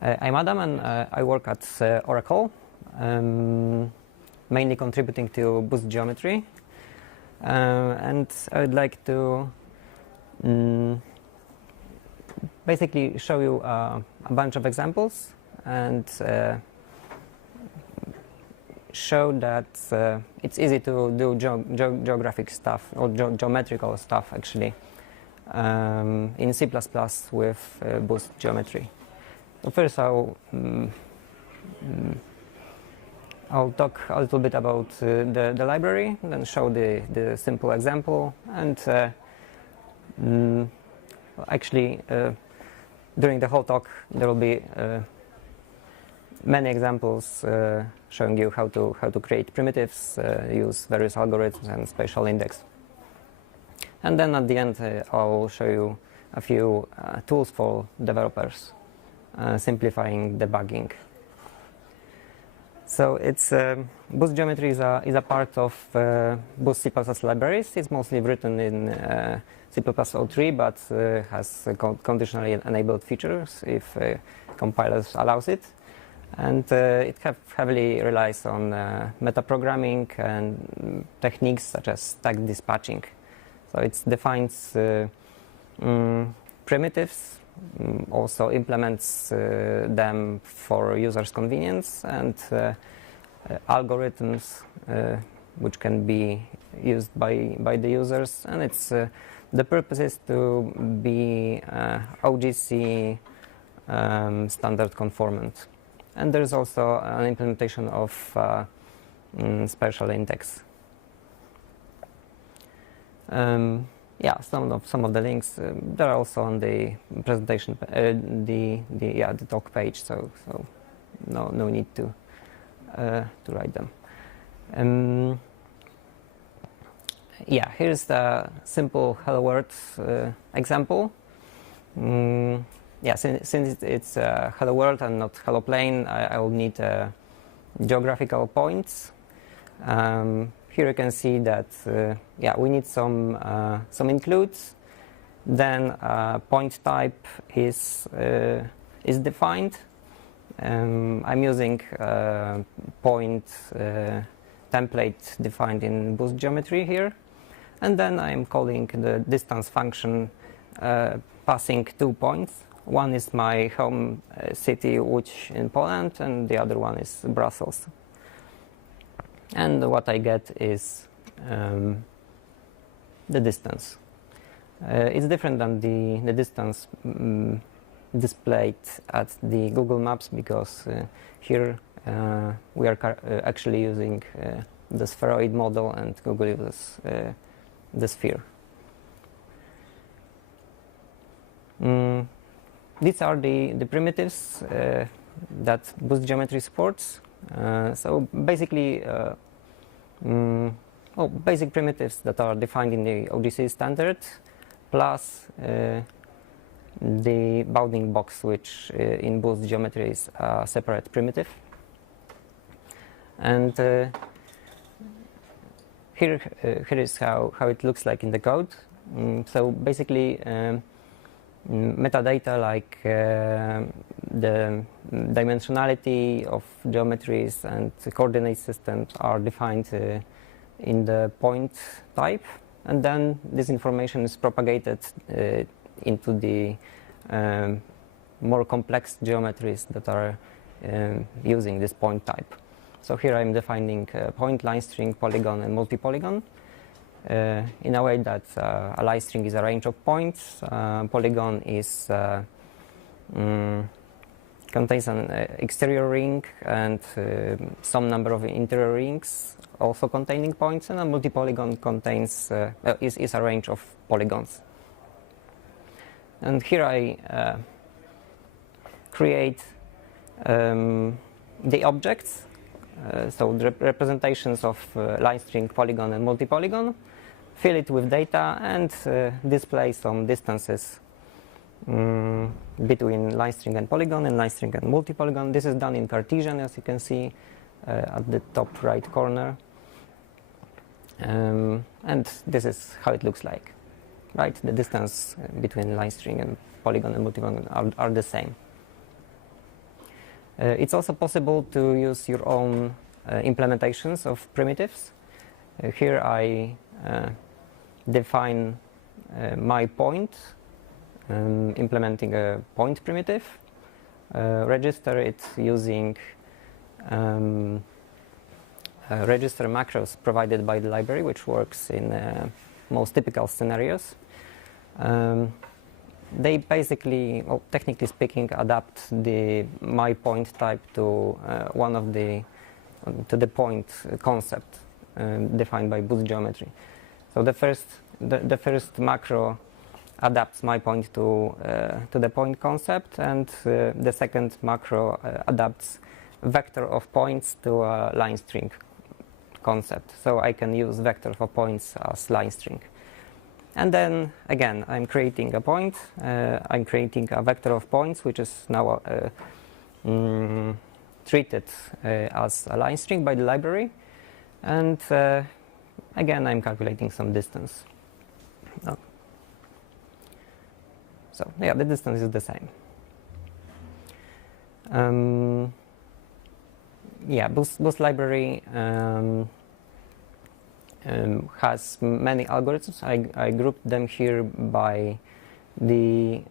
I'm Adam, and I work at Oracle, mainly contributing to Boost Geometry. And I would like to basically show you a bunch of examples and show that it's easy to do geographic stuff or geometrical stuff actually in C++ with Boost Geometry. So first I'll talk a little bit about the library, then show the simple example, and actually during the whole talk there will be many examples showing you how to create primitives, use various algorithms and spatial index. And then at the end I'll show you a few tools for developers, simplifying debugging. So it's Boost Geometry is a part of Boost C++ libraries. It's mostly written in C++03, but has conditionally enabled features if compilers allows it. And it heavily relies on metaprogramming and techniques such as stack dispatching. So it defines primitives, also implements them for users' convenience, and algorithms which can be used by the users. And it's the purpose is to be OGC standard conformant. And there's also an implementation of spatial index. Yeah, some of the links they're also on the presentation, the talk page. So no need to write them. Yeah, here's the simple Hello World example. Yeah, since it's Hello World and not Hello Plane, I will need geographical points. Here you can see that yeah, we need some includes. Then point type is defined. I'm using point template defined in Boost Geometry here, and then I'm calling the distance function, passing 2 points. One is my home city, Łódź in Poland, and the other one is Brussels. And what I get is the distance. It's different than the distance displayed at the Google Maps, because here we are actually using the spheroid model, and Google uses the sphere. These are the primitives that Boost Geometry supports. So basically, basic primitives that are defined in the OGC standard, plus the bounding box, which in Boost Geometry is a separate primitive. And here is how it looks like in the code. So basically, metadata like the dimensionality of geometries and the coordinate systems are defined in the point type, and then this information is propagated into the more complex geometries that are using this point type. So here I'm defining point, line string, polygon, and multi-polygon in a way that a line string is a range of points, polygon is contains an exterior ring and some number of interior rings also containing points, and a multi-polygon contains is a range of polygons. And here I create the objects, so the representations of line string, polygon, and multi-polygon, fill it with data, and display some distances between line string and polygon, and line string and multi-polygon. This is done in Cartesian, as you can see at the top right corner. And this is how it looks like, right? The distance between line string and polygon and multi-polygon are the same. It's also possible to use your own implementations of primitives. Here I define my point, implementing a point primitive, register it using register macros provided by the library, which works in most typical scenarios. They basically, well, technically speaking, adapt the my point type to the point concept defined by Boost.Geometry. So the first macro adapts my point to the point concept, and the second macro adapts vector of points to a line string concept. So I can use vector for points as line string. And then again, I'm creating a point. I'm creating a vector of points, which is now treated as a line string by the library. And again, I'm calculating some distance. Oh. So yeah, the distance is the same. Yeah, Boost library has many algorithms. I grouped them here by the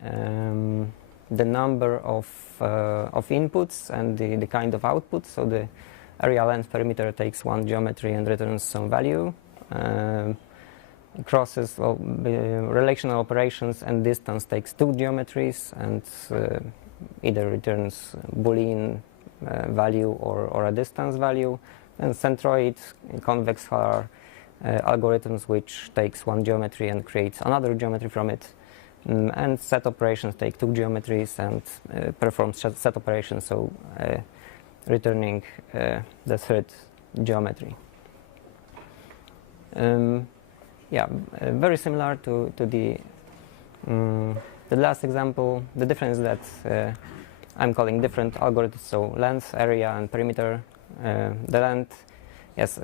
number of inputs and the kind of output. So the area length perimeter takes one geometry and returns some value. Crosses, well, relational operations and distance takes two geometries and either returns Boolean value or a distance value. And centroid, convex hull algorithms, which takes one geometry and creates another geometry from it. And set operations take two geometries and perform set operations, so returning the third geometry. Yeah, very similar to the last example. The difference is that I'm calling different algorithms, so length, area, and perimeter. The length, yes,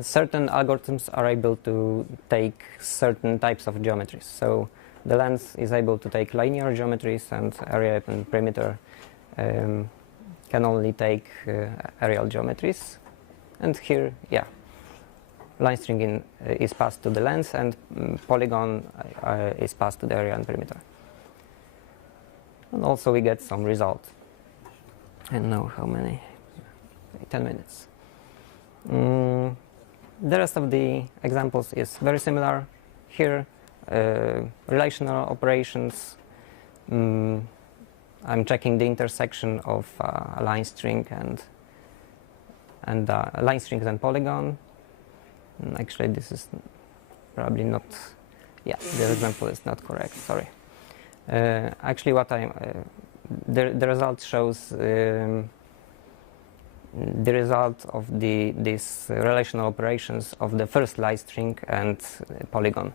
certain algorithms are able to take certain types of geometries. So the length is able to take linear geometries, and area and perimeter can only take aerial geometries. And here, yeah, line string is passed to the length, and polygon is passed to the area and perimeter. And also we get some result. I don't know how many, 10 minutes. The rest of the examples is very similar. Here, relational operations. I'm checking the intersection of a line string and line strings and polygon. Actually, this is probably not. Yeah, the example is not correct. Sorry. Actually, what the result shows the result of these relational operations of the first line string and polygon,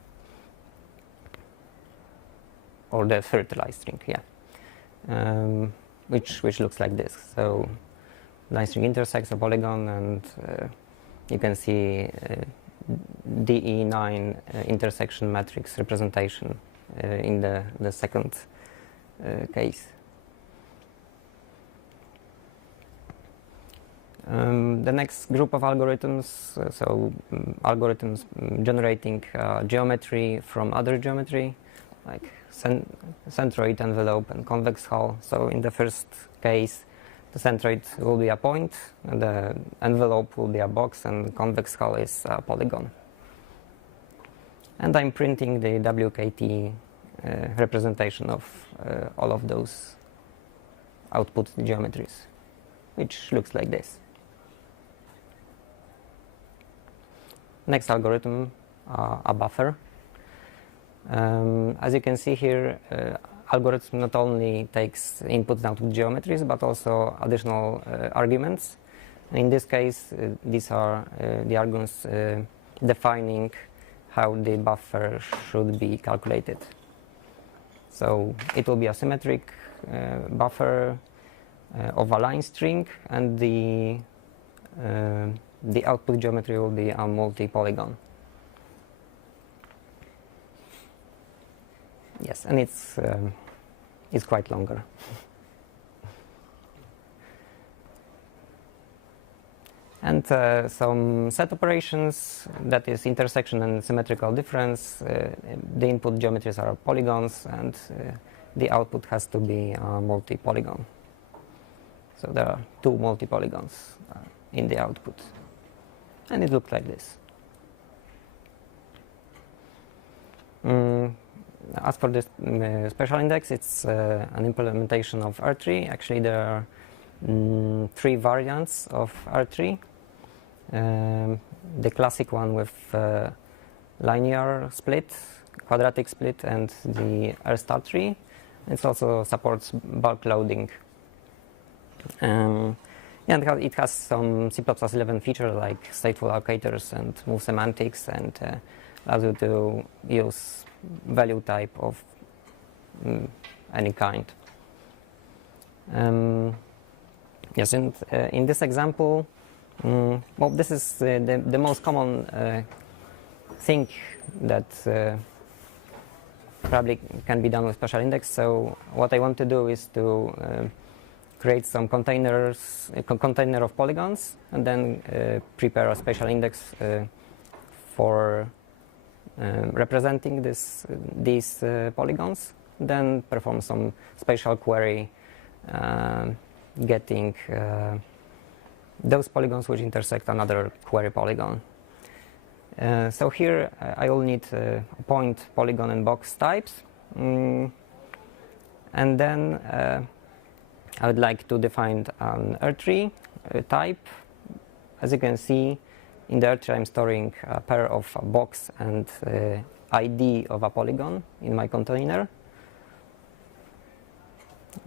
or the third line string, yeah, which looks like this. So line string intersects a polygon, and you can see DE9 intersection matrix representation in the second case. The next group of algorithms, algorithms generating geometry from other geometry, like centroid, envelope, and convex hull. So in the first case, the centroid will be a point, and the envelope will be a box, and the convex hull is a polygon. And I'm printing the WKT representation of all of those output geometries, which looks like this. Next algorithm, a buffer. As you can see here, algorithm not only takes inputs and output geometries, but also additional arguments. In this case, these are the arguments defining how the buffer should be calculated. So it will be a symmetric buffer of a line string, and the output geometry will be a multi-polygon. Yes, and it's quite longer. And some set operations, that is intersection and symmetrical difference. The input geometries are polygons, and the output has to be multi-polygon. So there are two multi-polygons in the output. And it looks like this. As for this special index, it's an implementation of R3. Actually, there are three variants of R3. The classic one with linear split, quadratic split, and the R-star tree. It also supports bulk loading. And it has some C++11 features like stateful allocators and move semantics, and allows you to use value type of any kind. Yes, and in this example, well, this is the most common thing that probably can be done with special index. So what I want to do is to create some containers, a container of polygons, and then prepare a special index for representing these polygons. Then perform some spatial query, getting those polygons which intersect another query polygon. So here I will need point, polygon, and box types, and then I would like to define an R3 type. As you can see, in the R3 I'm storing a pair of a box and ID of a polygon in my container.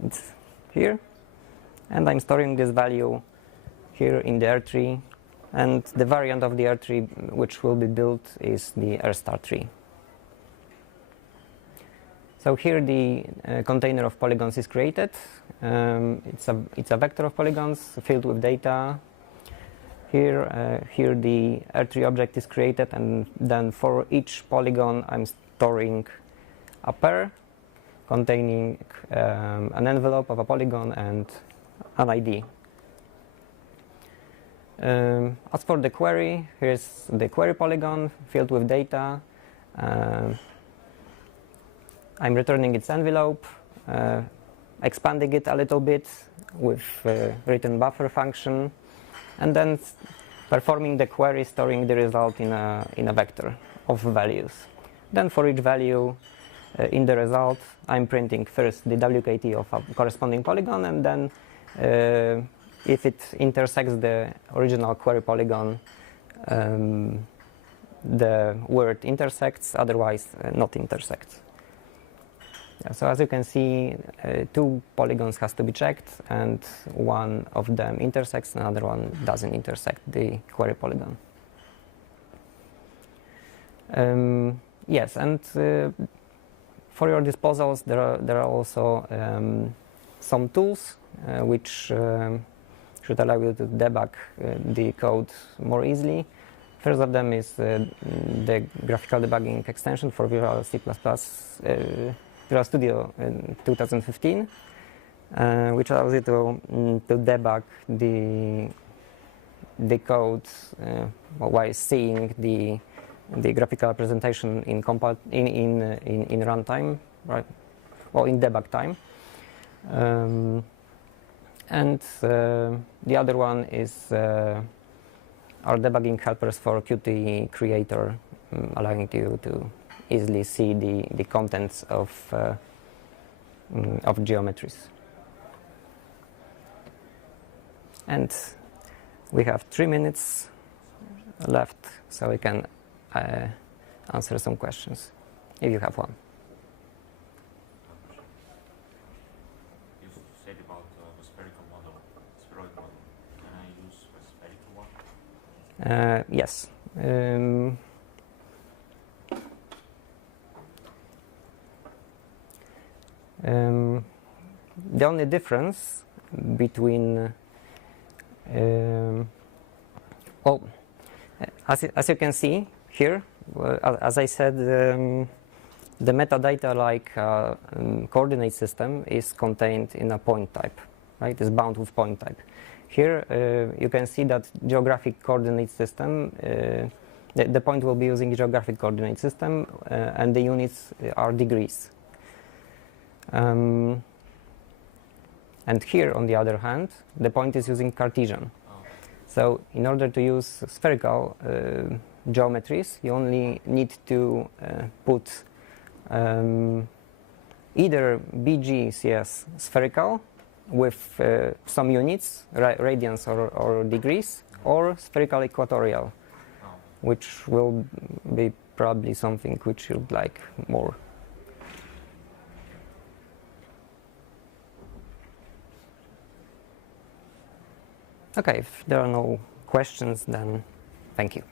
It's here, and I'm storing this value here in the R3, and the variant of the R3 which will be built is the R-star tree. So here the container of polygons is created. It's a vector of polygons filled with data. Here the R3 object is created, and then for each polygon I'm storing a pair containing an envelope of a polygon and an ID. As for the query, here's the query polygon filled with data. I'm returning its envelope, expanding it a little bit with return buffer function, and then performing the query, storing the result in a vector of values. Then for each value in the result, I'm printing first the WKT of a corresponding polygon, and then if it intersects the original query polygon, the word intersects, otherwise not intersects. Yeah, so as you can see, two polygons has to be checked, and one of them intersects, another one doesn't intersect the query polygon. Yes, and for your disposals, there are also some tools which should allow you to debug the code more easily. First of them is the graphical debugging extension for Visual C++, Visual Studio 2015, which allows you to debug the code while seeing the graphical representation in runtime, right? Or in debug time. And the other one is our debugging helpers for Qt Creator, allowing you to easily see the contents of geometries. And we have 3 minutes left, so we can answer some questions, if you have one. You said about the spherical model, spheroid model. Can I use a spherical one? Yes. The only difference between as you can see here, as I said, the metadata like coordinate system is contained in a point type, right? It's bound with point type. here you can see that geographic coordinate system, the point will be using geographic coordinate system, and the units are degrees. And here, on the other hand, the point is using Cartesian. So in order to use spherical geometries, you only need to put either BGCS spherical with some units, radians or degrees, or spherical equatorial, which will be probably something which you'd like more. Okay, if there are no questions, then thank you.